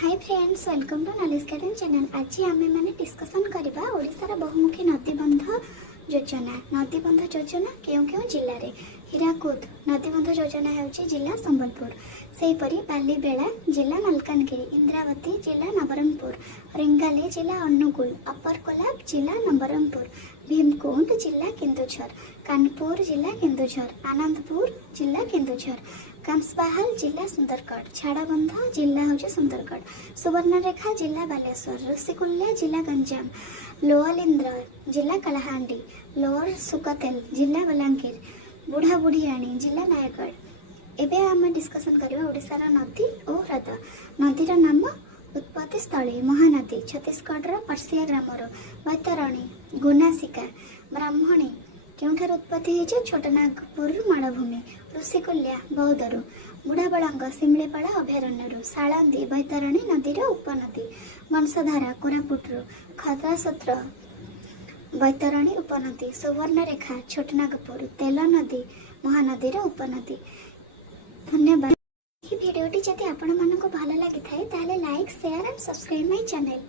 Hi friends, welcome to knowledge garden channel. आज आम मैंने डिस्कसन करवा ओडिशार बहुमुखी नदीबंध योजना। नदीबंध योजना क्यों क्यों जिले में? हीराकुद नदीबंध योजना होची जिला संबलपुर, सेहीपरि बालीबेला जिला मलकानगिरी, इंद्रावती जिला नवरंगपुर, रेंगाली जिला अनुगुल, अपर कोलाब जिला नवरंगपुर, भीमकुंड जिला केन्दुझर, कानपुर जिला केन्दुझर, आनंदपुर जिला केन्दुझर, कंसबाहाल जिला सुंदरगढ़, छाड़ाबंध जिला हूँ सुंदरगढ़, सुवर्णरेखा जिला बालेश्वर, ऋषिकुल्या जिला गंजाम, लोअलिंद्र जिला कलाहांडी, लोअर सुकतेल जिला बलांगीर, बुढ़ा बुढ़ियाणी जिला नयगढ़। एबे आम डिस्कसन करबा ओडिशार नदी और ह्रद। नदीर नाम उत्पत्ति स्थली महानदी, छत्तीसगढ़ परसिया ग्रामर, बैतरणी, गुनासिका, ब्राह्मणी केउठार उत्पत्ति होइछ छोटनागपुर मालभूमि, ऋषिकुल्या बौद्धरू, बुढ़ाबड़ांग सिमलीपाड़ा अभयारण्यरू, साळंदी बैतरणी नदीर उपनदी, वंशधारा कोरापुटरू, खद्रासत्र बैतरणी उपनदी, सुवर्णरेखा छोटनागपुर, तेल नदी महानदीर उपनदी। धन्यवाद। भिडियोटी जदि आपण मानक भल लगी थाए ताहले like share and subscribe my channel.